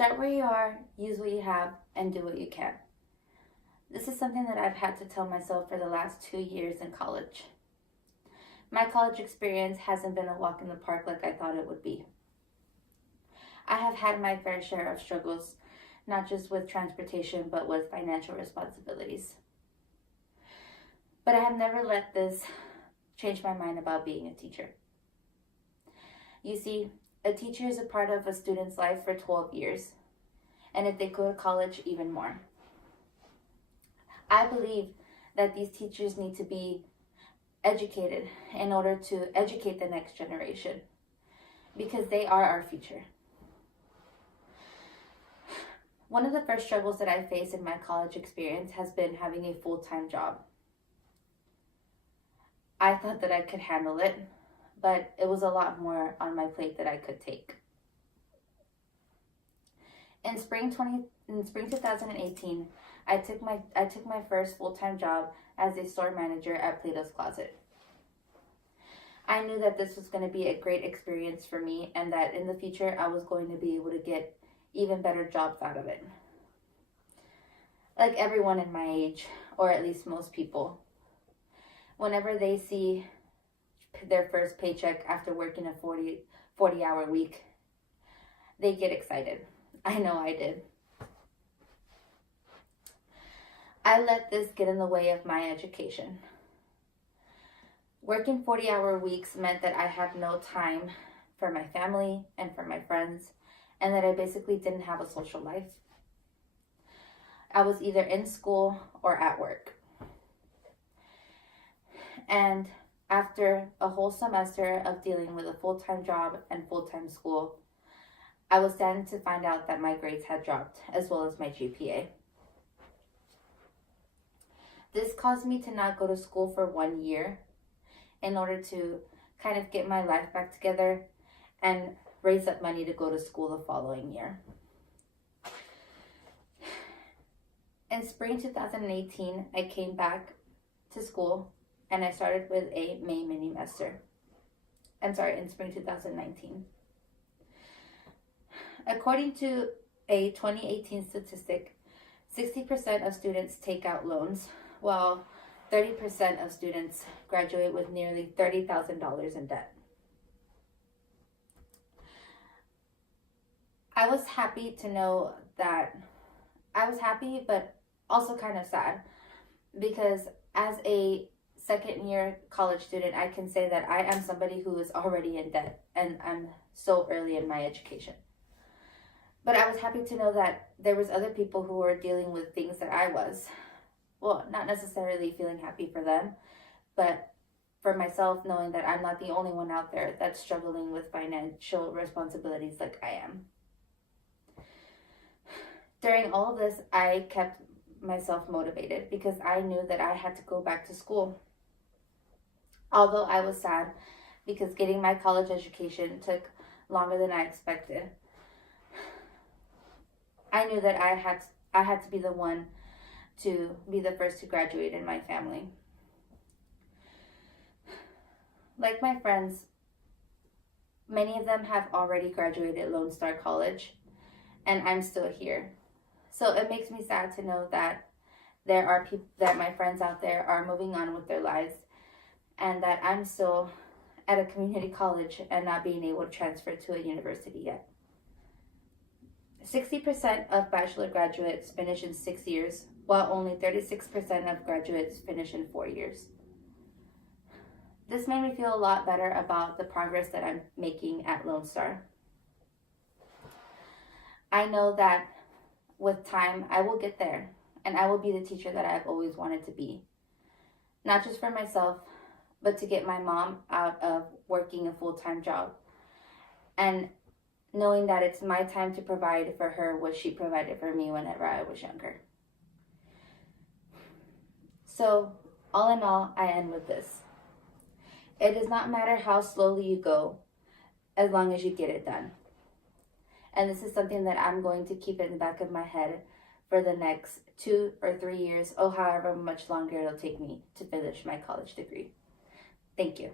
Start where you are, use what you have, and do what you can. This is something that I've had to tell myself for the last 2 years in college. My college experience hasn't been a walk in the park like I thought it would be. I have had my fair share of struggles, not just with transportation, but with financial responsibilities. But I have never let this change my mind about being a teacher. You see, a teacher is a part of a student's life for 12 years, and if they go to college, even more. I believe that these teachers need to be educated in order to educate the next generation, because they are our future. One of the first struggles that I faced in my college experience has been having a full-time job. I thought that I could handle it, but it was a lot more on my plate that I could take. In spring 2018, I took my first full-time job as a store manager at Plato's Closet. I knew that this was going to be a great experience for me, and that in the future I was going to be able to get even better jobs out of it. Like everyone in my age, or at least most people, whenever they see their first paycheck after working a 40-hour week, they get excited. I know I did. I let this get in the way of my education. Working 40-hour weeks meant that I had no time for my family and for my friends, and that I basically didn't have a social life. I was either in school or at work. And after a whole semester of dealing with a full-time job and full-time school, I was saddened to find out that my grades had dropped, as well as my GPA. This caused me to not go to school for 1 year in order to kind of get my life back together and raise up money to go to school the following year. In spring 2018, I came back to school and I started with a May mini-mester. In spring 2019. According to a 2018 statistic, 60% of students take out loans, while 30% of students graduate with nearly $30,000 in debt. I was happy, but also kind of sad, because as a second year college student, I can say that I am somebody who is already in debt, and I'm so early in my education. But I was happy to know that there was other people who were dealing with things that I was. Well, not necessarily feeling happy for them, but for myself, knowing that I'm not the only one out there that's struggling with financial responsibilities like I am. During all of this, I kept myself motivated because I knew that I had to go back to school. Although I was sad because getting my college education took longer than I expected, I knew that I had to be the one to be the first to graduate in my family. Like my friends, many of them have already graduated Lone Star College, and I'm still here. So it makes me sad to know that there are people, that my friends out there are moving on with their lives, and that I'm still at a community college and not being able to transfer to a university yet. 60% of bachelor graduates finish in 6 years, while only 36% of graduates finish in 4 years. This made me feel a lot better about the progress that I'm making at Lone Star. I know that with time, I will get there, and I will be the teacher that I've always wanted to be. Not just for myself, but to get my mom out of working a full-time job, and knowing that it's my time to provide for her what she provided for me whenever I was younger. So, all in all, I end with this. It does not matter how slowly you go, as long as you get it done. And this is something that I'm going to keep in the back of my head for the next 2 or 3 years, or however much longer it'll take me to finish my college degree. Thank you.